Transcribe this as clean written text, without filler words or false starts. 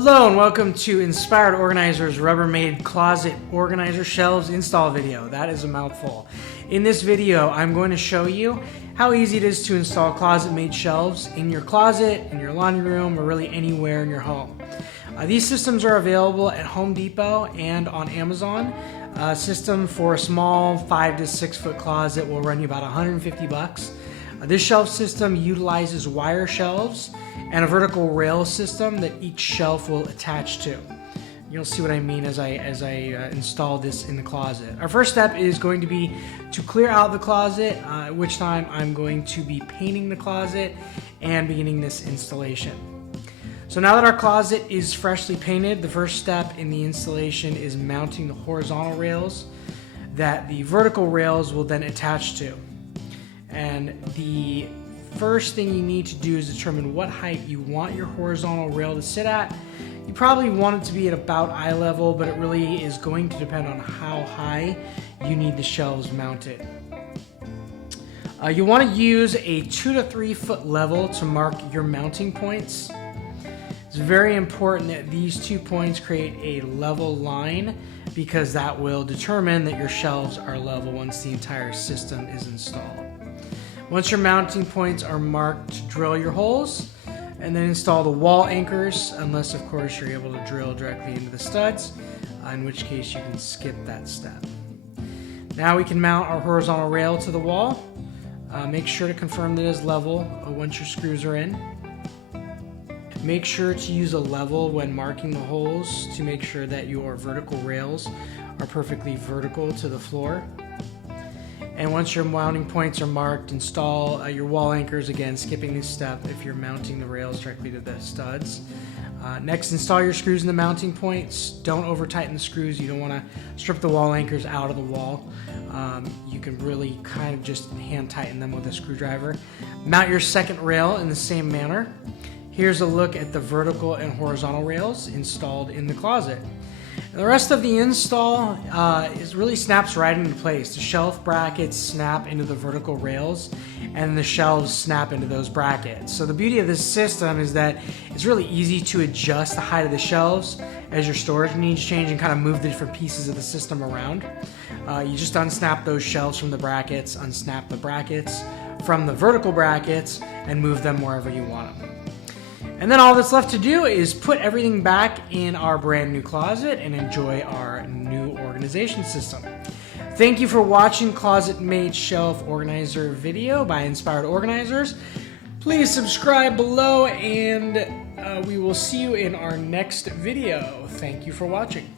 Hello and welcome to Inspired Organizer's Rubbermaid Closet Organizer Shelves install video. That is a mouthful. In this video, I'm going to show you how easy it is to install Closetmaid shelves in your closet, in your laundry room, or really anywhere in your home. These systems are available at Home Depot and on Amazon. A system for a small 5 to 6 foot closet will run you about $150. This shelf system utilizes wire shelves and a vertical rail system that each shelf will attach to. You'll see what I mean as I install this in the closet. Our first step is going to be to clear out the closet, at which time I'm going to be painting the closet and beginning this installation. So now that our closet is freshly painted, the first step in the installation is mounting the horizontal rails that the vertical rails will then attach to. And the first thing you need to do is determine what height you want your horizontal rail to sit at. You probably want it to be at about eye level, but it really is going to depend on how high you need the shelves mounted. You want to use a 2 to 3 foot level to mark your mounting points. It's very important that these 2 points create a level line because that will determine that your shelves are level once the entire system is installed. Once your mounting points are marked, drill your holes and then install the wall anchors, unless of course you're able to drill directly into the studs, in which case you can skip that step. Now we can mount our horizontal rail to the wall. Make sure to confirm that it is level once your screws are in. Make sure to use a level when marking the holes to make sure that your vertical rails are perfectly vertical to the floor. And once your mounting points are marked, install your wall anchors, again skipping this step if you're mounting the rails directly to the studs. Next, install your screws in the mounting points. Don't over tighten the screws. You don't want to strip the wall anchors out of the wall. You can really kind of just hand tighten them with a screwdriver. Mount your second rail in the same manner. Here's a look at the vertical and horizontal rails installed in the closet. And the rest of the install really snaps right into place. The shelf brackets snap into the vertical rails and the shelves snap into those brackets. So the beauty of this system is that it's really easy to adjust the height of the shelves as your storage needs change and kind of move the different pieces of the system around. You just unsnap those shelves from the brackets, unsnap the brackets from the vertical brackets, and move them wherever you want them. And then all that's left to do is put everything back in our brand new closet and enjoy our new organization system. Thank you for watching Closetmaid Shelf Organizer video by Inspired Organizers. Please subscribe below and we will see you in our next video. Thank you for watching.